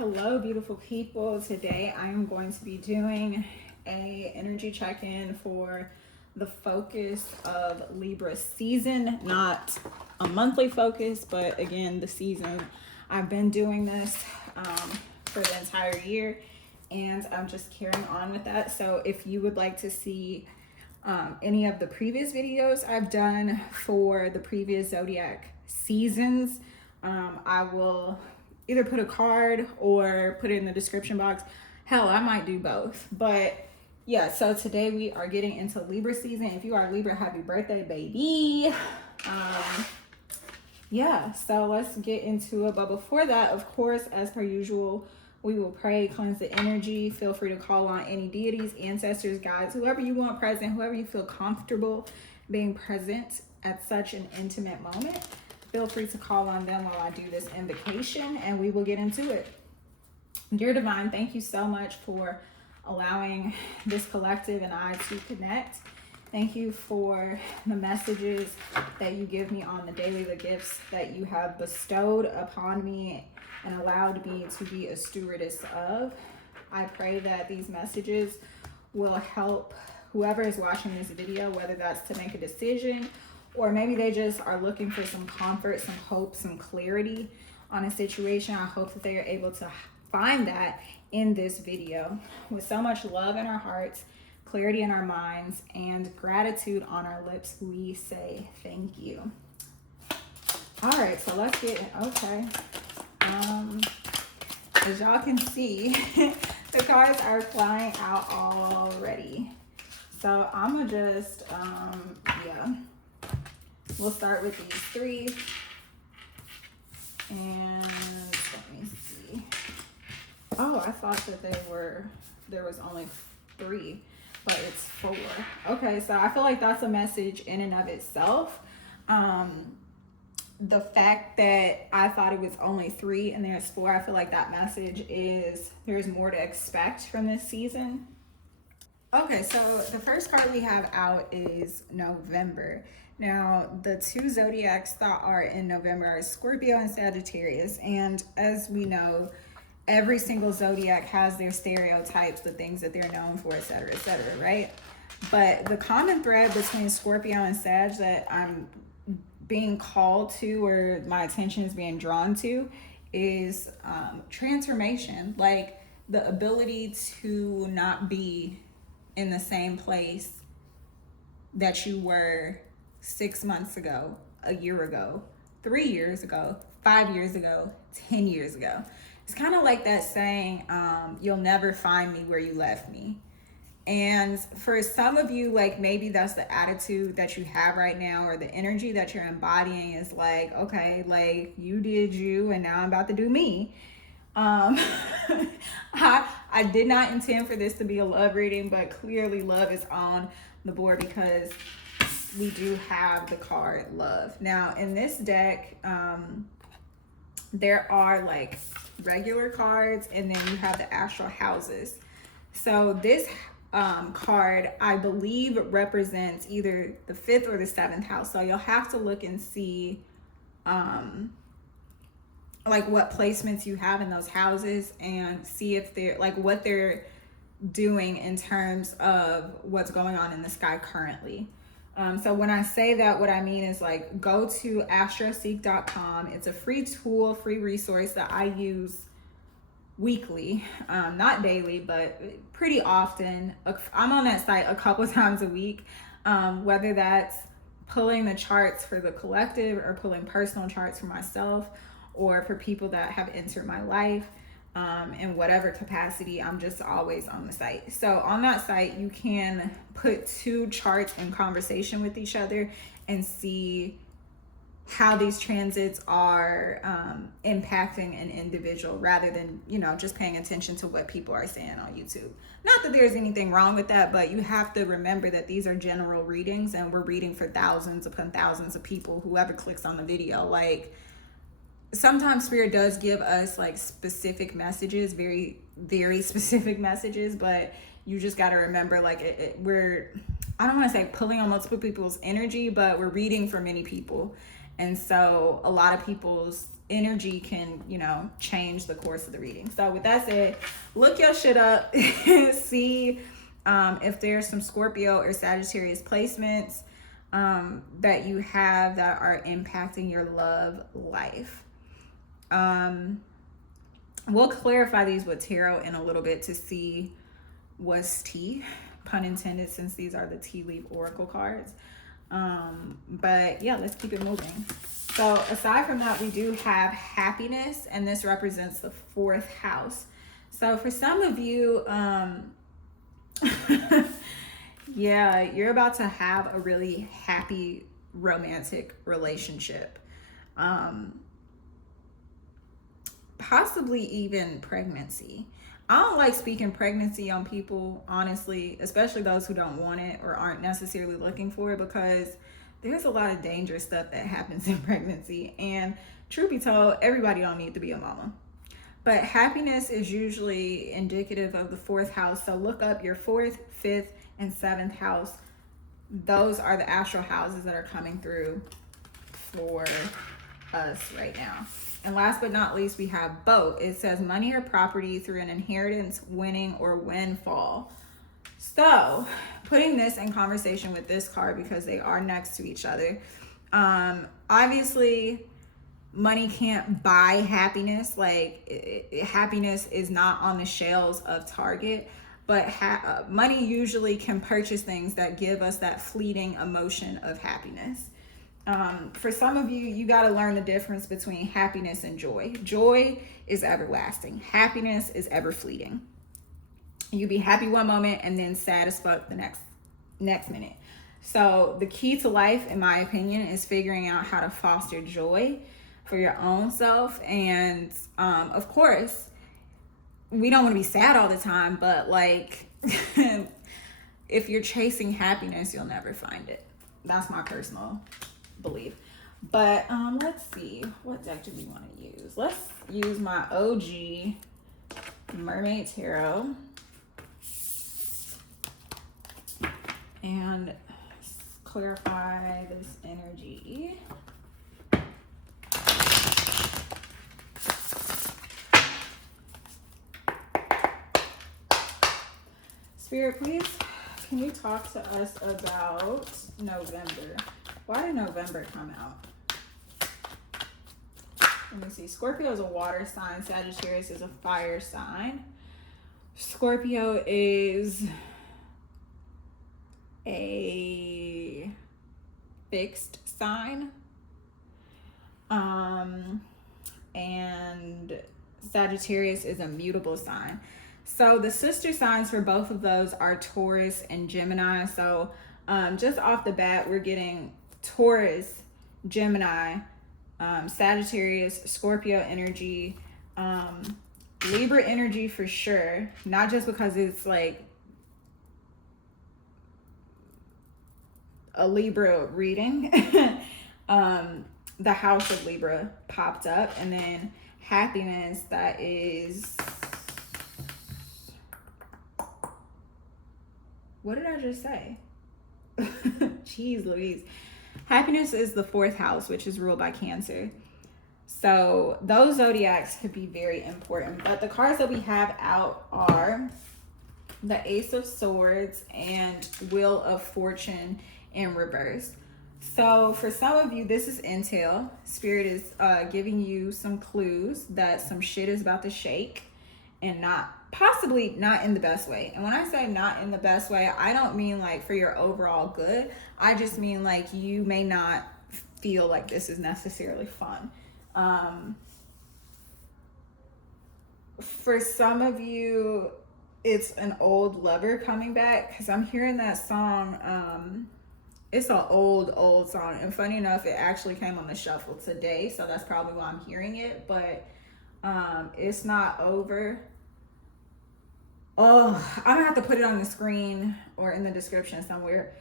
Hello, beautiful people. Today I am going to be doing a energy check-in for the focus of Libra season, not a monthly focus, but again, the season. I've been doing this for the entire year, and I'm just carrying on with that. So if you would like to see any of the previous videos I've done for the previous zodiac seasons, I will either put a card or put it in the description box. Hell, I might do both. But yeah, so today we are getting into Libra season. If you are Libra, happy birthday, baby. Yeah, so let's get into it. But before that, of course, as per usual, we will pray, cleanse the energy. Feel free to call on any deities, ancestors, guides, whoever you want present, whoever you feel comfortable being present at such an intimate moment. Feel free to call on them while I do this invocation, and we will get into it. Dear Divine, thank you so much for allowing this collective and I to connect. Thank you for the messages that you give me on the daily, the gifts that you have bestowed upon me and allowed me to be a stewardess of. I pray that these messages will help whoever is watching this video, whether that's to make a decision or maybe they just are looking for some comfort, some hope, some clarity on a situation. I hope that they are able to find that in this video. With so much love in our hearts, clarity in our minds, and gratitude on our lips, we say thank you. All right, so let's get, okay. As y'all can see, the cards are flying out already. So I'm gonna just, yeah. We'll start with these three. And let me see. Oh, I thought that there was only three, but it's four. Okay, so I feel like that's a message in and of itself. The fact that I thought it was only three and there's four, I feel like that message is there's more to expect from this season. Okay, so the first card we have out is November. Now, the two zodiacs that are in November are Scorpio and Sagittarius. And as we know, every single zodiac has their stereotypes, the things that they're known for, et cetera, right? But the common thread between Scorpio and Sag that I'm being called to, or my attention is being drawn to, is transformation. Like the ability to not be in the same place that you were 6 months ago, a year ago, 3 years ago, 5 years ago, 10 years ago. It's kind of like that saying, you'll never find me where you left me. And for some of you, like maybe that's the attitude that you have right now, or the energy that you're embodying is like, okay, like you did you and now I'm about to do me. I did not intend for this to be a love reading, but clearly love is on the board because we do have the card love. Now in this deck, there are like regular cards and then you have the astral houses. So this card, I believe, represents either the 5th or the 7th house. So you'll have to look and see like what placements you have in those houses and see if they're like what they're doing in terms of what's going on in the sky currently. So when I say that, what I mean is like go to astroseek.com. It's a free tool, free resource that I use weekly, not daily, but pretty often. I'm on that site a couple times a week, whether that's pulling the charts for the collective or pulling personal charts for myself or for people that have entered my life. In whatever capacity, I'm just always on the site. So on that site, you can put two charts in conversation with each other and see how these transits are impacting an individual rather than, you know, just paying attention to what people are saying on YouTube. Not that there's anything wrong with that, but you have to remember that these are general readings and we're reading for thousands upon thousands of people, whoever clicks on the video. Like, sometimes spirit does give us like specific messages, very, very specific messages, but you just got to remember like we're, I don't want to say pulling on multiple people's energy, but we're reading for many people. And so a lot of people's energy can, change the course of the reading. So with that said, look your shit up, see if there's some Scorpio or Sagittarius placements that you have that are impacting your love life. We'll clarify these with tarot in a little bit to see what's tea, pun intended, since these are the tea leaf oracle cards. But yeah, let's keep it moving. So aside from that, we do have happiness, and this represents the 4th house. So for some of you, yeah, you're about to have a really happy romantic relationship. Possibly even pregnancy. I don't like speaking pregnancy on people, honestly, especially those who don't want it or aren't necessarily looking for it, because there's a lot of dangerous stuff that happens in pregnancy. And truth be told, everybody don't need to be a mama. But happiness is usually indicative of the 4th house. So look up your 4th, 5th, and 7th house. Those are the astral houses that are coming through for us right now. And last but not least, we have boat. It says money or property through an inheritance, winning, or windfall. So putting this in conversation with this card, because they are next to each other. Obviously, money can't buy happiness. Like happiness is not on the shelves of Target, but money usually can purchase things that give us that fleeting emotion of happiness. For some of you, you got to learn the difference between happiness and joy. Joy is everlasting. Happiness is ever fleeting. You be happy one moment and then sad as fuck the next minute. So the key to life, in my opinion, is figuring out how to foster joy for your own self. And of course, we don't want to be sad all the time, but like if you're chasing happiness, you'll never find it. That's my personal belief. But let's see, what deck do we want to use? Let's use my OG Mermaid Tarot and clarify this energy. Spirit, please, can you talk to us about November? Why did November come out? Let me see. Scorpio is a water sign. Sagittarius is a fire sign. Scorpio is a fixed sign. And Sagittarius is a mutable sign. So the sister signs for both of those are Taurus and Gemini. So just off the bat, we're getting Taurus, Gemini, Sagittarius, Scorpio energy, Libra energy for sure. Not just because it's like a Libra reading. The house of Libra popped up, and then happiness, that is, what did I just say? Jeez Louise. Happiness is the 4th house, which is ruled by Cancer. So those zodiacs could be very important. But the cards that we have out are the Ace of Swords and Wheel of Fortune in reverse. So for some of you, this is intel. Spirit is giving you some clues that some shit is about to shake, and possibly not in the best way. And when I say not in the best way, I don't mean like for your overall good. I just mean like you may not feel like this is necessarily fun. For some of you, it's an old lover coming back, because I'm hearing that song. It's an old song, and funny enough, it actually came on the shuffle today, so that's probably why I'm hearing it. But It's Not Over. Oh, I'm gonna have to put it on the screen or in the description somewhere.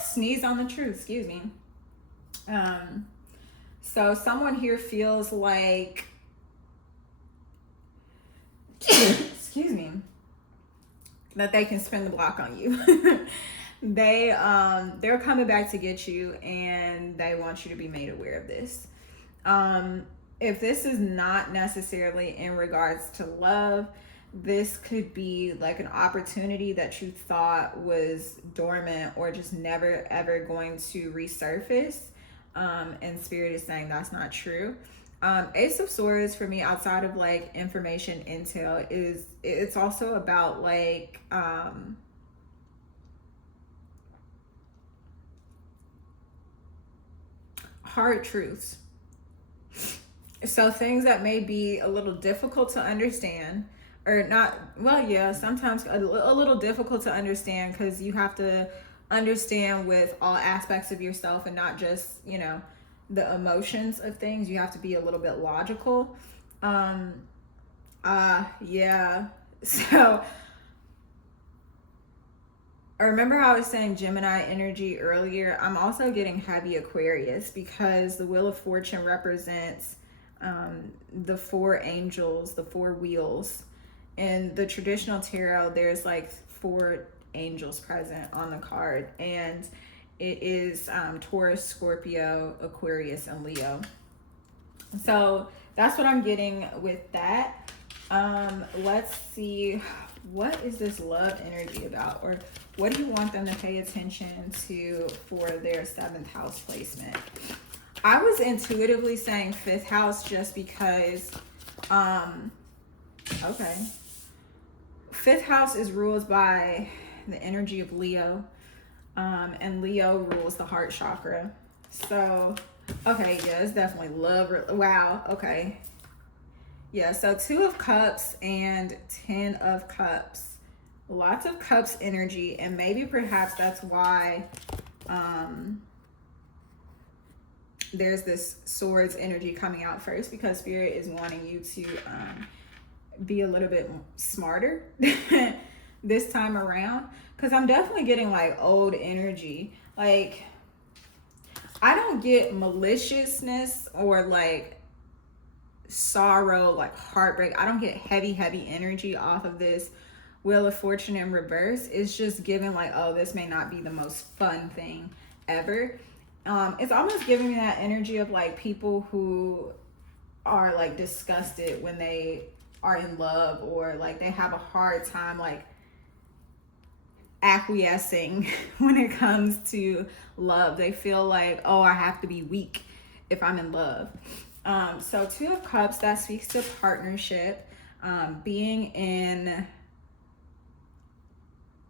Sneeze on the truth, excuse me. So someone here feels like excuse me, that they can spin the block on you. They're coming back to get you, and they want you to be made aware of this. if this is not necessarily in regards to love, this could be like an opportunity that you thought was dormant or just never ever going to resurface. And Spirit is saying that's not true. Ace of Swords for me, outside of like information intel, is it's also about like hard truths. So things that may be a little difficult to understand, or not, well, yeah, sometimes a little difficult to understand, because you have to understand with all aspects of yourself and not just, you know, the emotions of things. You have to be a little bit logical. Yeah. So I remember how I was saying Gemini energy earlier. I'm also getting heavy Aquarius, because the Wheel of Fortune represents the four angels, the four wheels. In the traditional tarot, there's like four angels present on the card, and it is Taurus, Scorpio, Aquarius, and Leo. So that's what I'm getting with that. Let's see, what is this love energy about, or what do you want them to pay attention to for their 7th house placement? I was intuitively saying 5th house just because, okay. 5th house is ruled by the energy of Leo, and Leo rules the heart chakra. So, okay, yeah, it's definitely love. Wow, okay. Yeah, so 2 of Cups and 10 of Cups. Lots of Cups energy, and maybe perhaps that's why there's this Swords energy coming out first, because Spirit is wanting you to be a little bit smarter this time around, because I'm definitely getting like old energy. Like, I don't get maliciousness or like sorrow, like heartbreak. I don't get heavy energy off of this Wheel of Fortune in reverse. It's just giving like, oh, this may not be the most fun thing ever. It's almost giving me that energy of like people who are like disgusted when they are in love, or like they have a hard time like acquiescing when it comes to love. They feel like, oh, I have to be weak if I'm in love. So 2 of Cups, that speaks to partnership, being in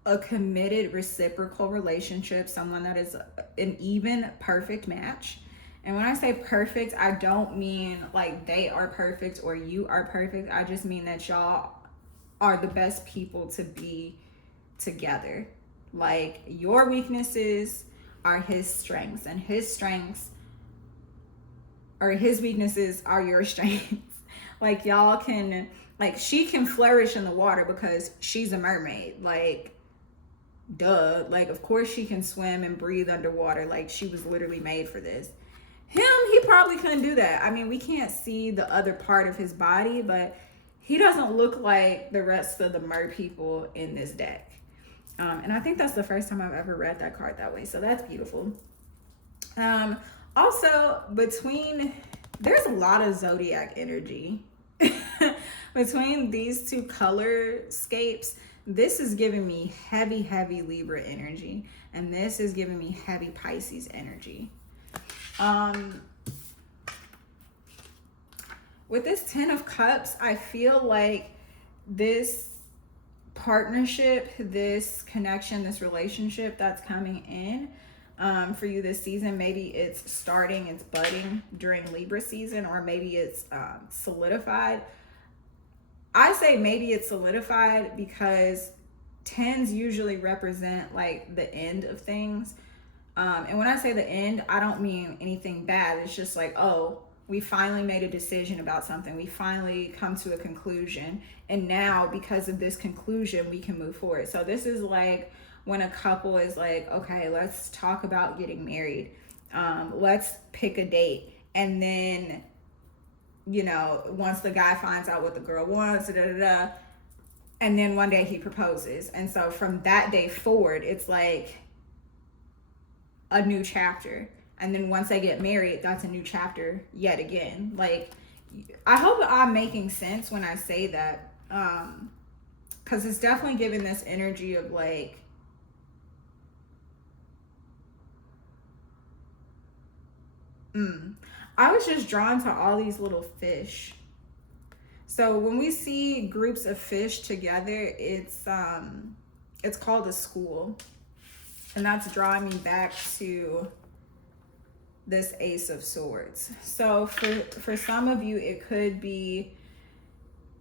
a committed reciprocal relationship, someone that is an even perfect match. And when I say perfect, I don't mean like they are perfect or you are perfect. I just mean that y'all are the best people to be together. Like, your weaknesses are his strengths, and his strengths, or his weaknesses, are your strengths. Like, y'all can, like, she can flourish in the water because she's a mermaid. Like, duh. Like, of course she can swim and breathe underwater. Like, she was literally made for this. Him, he probably couldn't do that. I mean, we can't see the other part of his body, but he doesn't look like the rest of the mer people in this deck. And I think that's the first time I've ever read that card that way. So that's beautiful. Also, there's a lot of zodiac energy between these 2 color scapes. This is giving me heavy Libra energy, and this is giving me heavy Pisces energy. With this 10 of Cups, I feel like this partnership, this connection, this relationship that's coming in for you this season, maybe it's starting, it's budding during Libra season, or maybe it's solidified. I say maybe it's solidified because 10s usually represent like the end of things. And when I say the end, I don't mean anything bad. It's just like, oh, we finally made a decision about something. We finally come to a conclusion. And now, because of this conclusion, we can move forward. So this is like when a couple is like, okay, let's talk about getting married. Let's pick a date. And then, you know, once the guy finds out what the girl wants, and then one day he proposes. And so from that day forward, it's like a new chapter. And then once they get married, that's a new chapter yet again. Like, I hope I'm making sense when I say that. Because it's definitely giving this energy of like, I was just drawn to all these little fish. So when we see groups of fish together, it's called a school. And that's drawing me back to this Ace of Swords. So for some of you, it could be,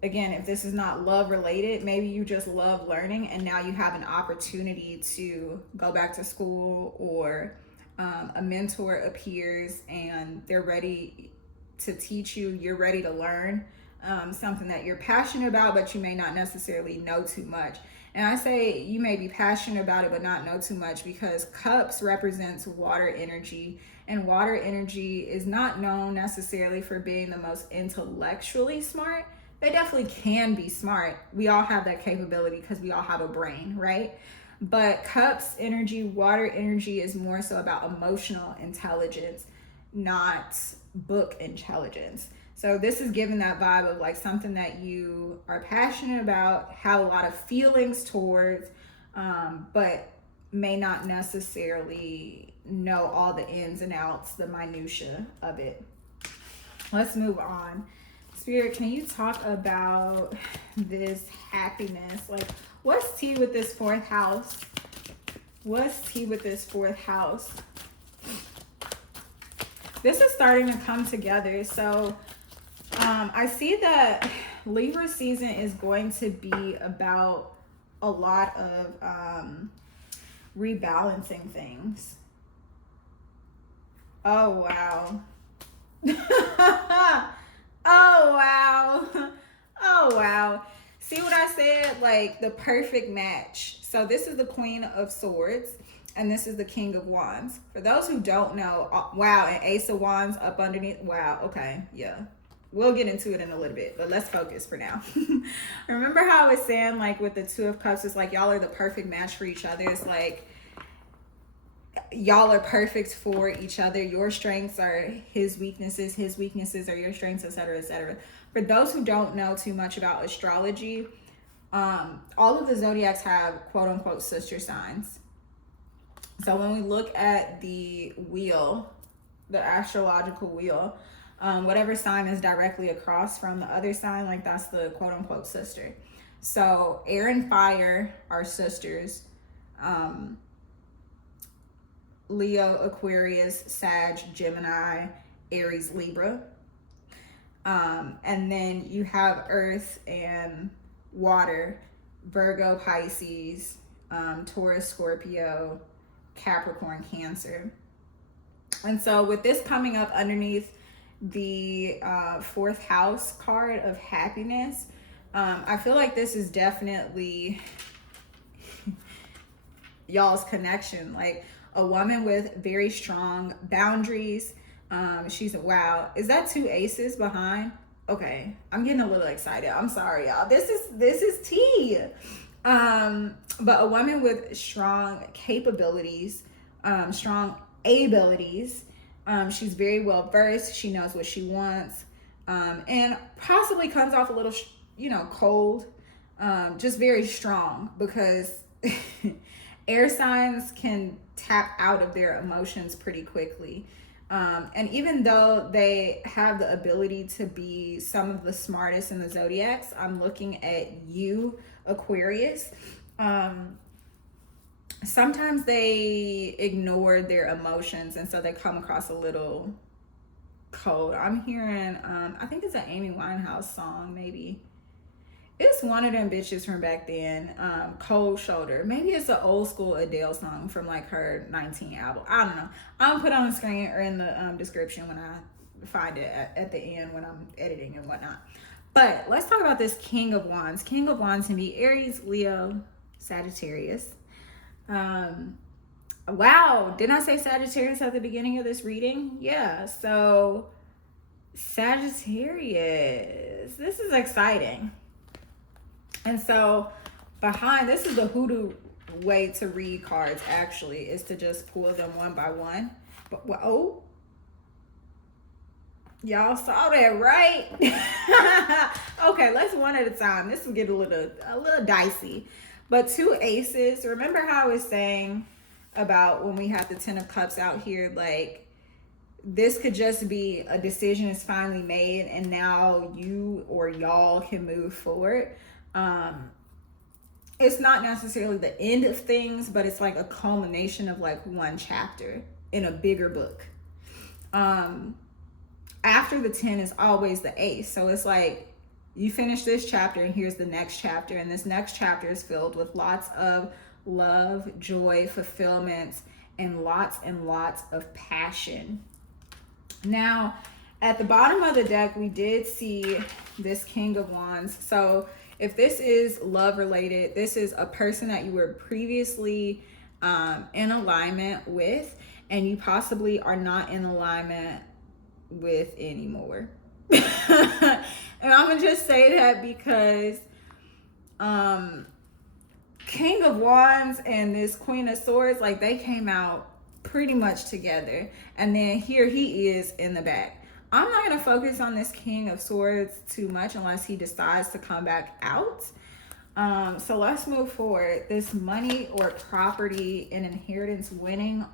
again, if this is not love related, maybe you just love learning and now you have an opportunity to go back to school, or a mentor appears and they're ready to teach you. You're ready to learn something that you're passionate about, but you may not necessarily know too much. And I say you may be passionate about it but not know too much, because cups represents water energy, and water energy is not known necessarily for being the most intellectually smart. They definitely can be smart. We all have that capability because we all have a brain, right? But cups energy, water energy, is more so about emotional intelligence, not book intelligence. So this is giving that vibe of like something that you are passionate about, have a lot of feelings towards, but may not necessarily know all the ins and outs, the minutia of it. Let's move on. Spirit, can you talk about this happiness? Like, what's tea with this fourth house? What's tea with this fourth house? This is starting to come together. So I see that Libra season is going to be about a lot of rebalancing things. Oh, wow. Oh, wow. Oh, wow. See what I said? Like the perfect match. So this is the Queen of Swords and this is the King of Wands. For those who don't know, wow, and Ace of Wands up underneath. Wow, okay, yeah. We'll get into it in a little bit, but let's focus for now. Remember how I was saying, like with the Two of Cups, it's like y'all are the perfect match for each other. It's like y'all are perfect for each other. Your strengths are his weaknesses are your strengths, etc., etc. For those who don't know too much about astrology, all of the zodiacs have quote unquote sister signs. So when we look at the wheel, the astrological wheel, whatever sign is directly across from the other sign, like that's the quote unquote sister. So air and fire are sisters. Leo, Aquarius, Sag, Gemini, Aries, Libra. And then you have earth and water, Virgo, Pisces, Taurus, Scorpio, Capricorn, Cancer. And so with this coming up underneath the fourth house card of happiness, I feel like this is definitely y'all's connection. Like a woman with very strong boundaries. She's wow. Is that two aces behind? Okay, I'm getting a little excited. I'm sorry, y'all. This is tea. But a woman with strong capabilities, strong abilities. She's very well versed. She knows what she wants, and possibly comes off a little, cold. Just very strong, because air signs can tap out of their emotions pretty quickly. And even though they have the ability to be some of the smartest in the zodiacs, I'm looking at you, Aquarius. Sometimes they ignore their emotions, and so they come across a little cold. I'm hearing, I think it's an Amy Winehouse song, maybe. It's one of them bitches from back then, Cold Shoulder. Maybe it's an old school Adele song from like her 19 album. I don't know. I'll put it on the screen or in the description when I find it at the end when I'm editing and whatnot. But let's talk about this King of Wands. King of Wands can be Aries, Leo, Sagittarius. Wow, didn't I say Sagittarius at the beginning of this reading? Yeah, so Sagittarius. This is exciting. And so behind, this is the hoodoo way to read cards, actually, is to just pull them one by one. But oh, Y'all saw that, right? Okay, let's one at a time. This will get a little dicey. But two aces. Remember how I was saying about when we had the 10 of cups out here, like this could just be a decision is finally made and now you or y'all can move forward. It's not necessarily the end of things, but it's like a culmination of like one chapter in a bigger book. After the 10 is always the ace. So it's like you finish this chapter and here's the next chapter. And this next chapter is filled with lots of love, joy, fulfillment, and lots of passion. Now, at the bottom of the deck, we did see this King of Wands. So if this is love related, this is a person that you were previously in alignment with, and you possibly are not in alignment with anymore. And I'm gonna just say that because King of Wands and this Queen of Swords, like they came out pretty much together, and then here he is in the back. I'm not going to focus on this King of Swords too much unless he decides to come back out. So let's move forward. This money or property and inheritance winning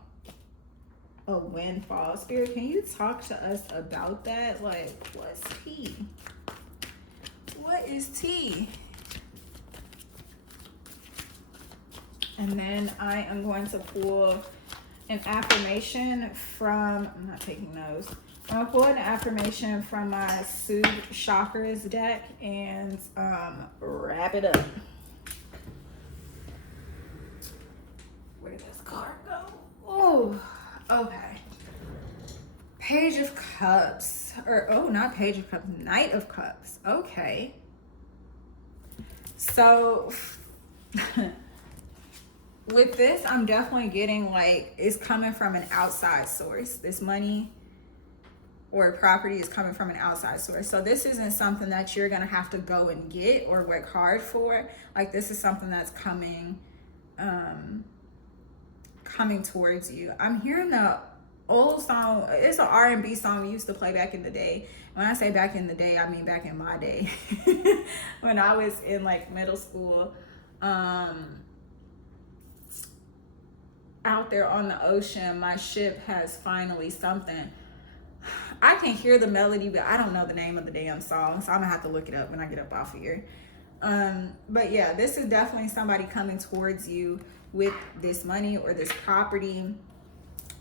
a windfall. Spirit, can you talk to us about that? Like, what's tea? What is tea? And then I am going to pull an affirmation from, I'm not taking those. I'm gonna pull an affirmation from my Soothe Chakras deck and wrap it up. Where did this card go? Oh, okay. Page of Cups, or oh, not Page of Cups, Knight of Cups. Okay. So with this, I'm definitely getting like it's coming from an outside source. This money or property is coming from an outside source. So this isn't something that you're gonna have to go and get or work hard for. Like this is something that's coming towards you. I'm hearing the old song. It's an R&B song we used to play back in the day. When I say back in the day, I mean back in my day. When I was in like middle school. Out there on the ocean, my ship has finally something. I can hear the melody, but I don't know the name of the damn song, so I'm gonna have to look it up when I get up off of here. But yeah, this is definitely somebody coming towards you with this money or this property.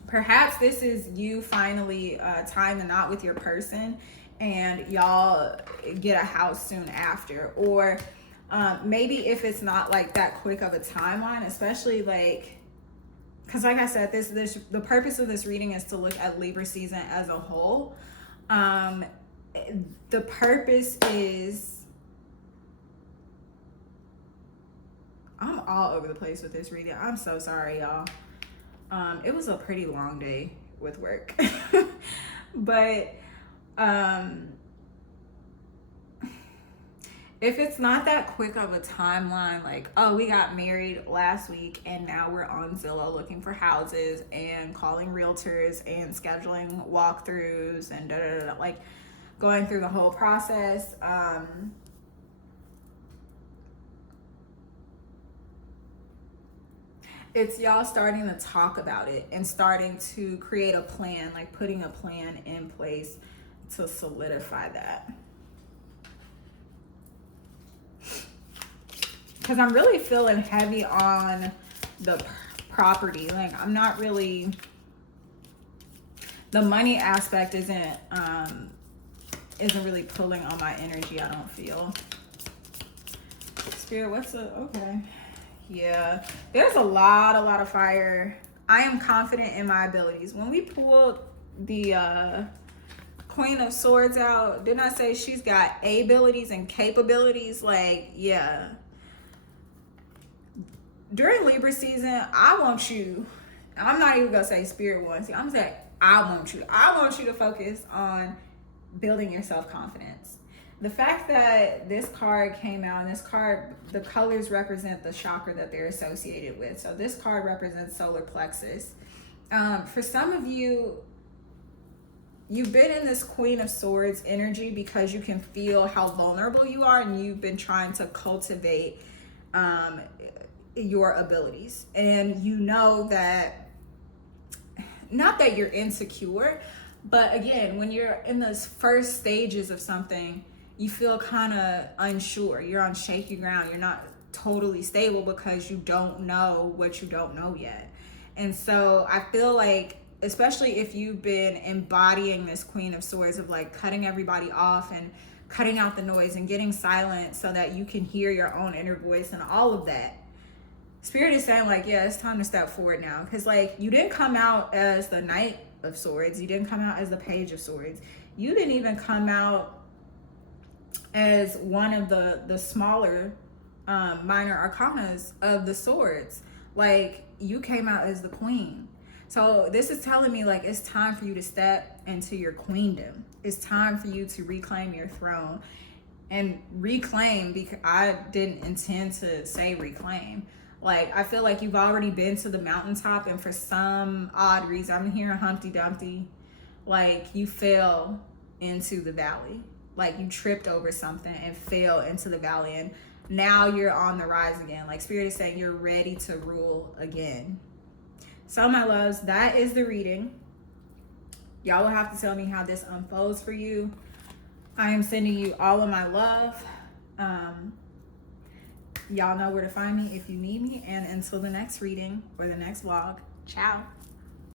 Perhaps this is you finally tying the knot with your person and y'all get a house soon after. Or maybe if it's not like that quick of a timeline, especially like, because like I said, this the purpose of this reading is to look at Libra season as a whole. The purpose is, I'm all over the place with this reading. I'm so sorry, y'all. It was a pretty long day with work. But if it's not that quick of a timeline, like, oh, we got married last week and now we're on Zillow looking for houses and calling realtors and scheduling walkthroughs and like going through the whole process. It's y'all starting to talk about it and starting to create a plan, like putting a plan in place to solidify that. Because I'm really feeling heavy on the property. Like I'm not really, the money aspect isn't really pulling on my energy, I don't feel. Spirit, what's the, okay. Yeah, there's a lot of fire. I am confident in my abilities. When we pulled the Queen of Swords out, didn't I say she's got abilities and capabilities? Like, yeah. During Libra season, I want you, I'm not even gonna say Spirit wants you, I'm gonna say I want you to focus on building your self-confidence. The fact that this card came out, and this card, the colors represent the chakra that they're associated with. So this card represents solar plexus. For some of you, you've been in this Queen of Swords energy because you can feel how vulnerable you are, and you've been trying to cultivate your abilities. And you know that, not that you're insecure, but again, when you're in those first stages of something, you feel kind of unsure. You're on shaky ground. You're not totally stable because you don't know what you don't know yet. And so I feel like, especially if you've been embodying this Queen of Swords of like cutting everybody off and cutting out the noise and getting silent so that you can hear your own inner voice and all of that, Spirit is saying like, yeah, it's time to step forward now. Because like, you didn't come out as the Knight of Swords. You didn't come out as the Page of Swords. You didn't even come out as one of the smaller minor arcanas of the swords. Like, you came out as the Queen. So this is telling me like, it's time for you to step into your queendom. It's time for you to reclaim your throne. And reclaim, because I didn't intend to say reclaim. Like, I feel like you've already been to the mountaintop, and for some odd reason, I'm hearing Humpty Dumpty, like you fell into the valley. Like you tripped over something and fell into the valley, and now you're on the rise again. Like Spirit is saying you're ready to rule again. So my loves, that is the reading. Y'all will have to tell me how this unfolds for you. I am sending you all of my love. Y'all know where to find me if you need me. And until the next reading or the next vlog, ciao.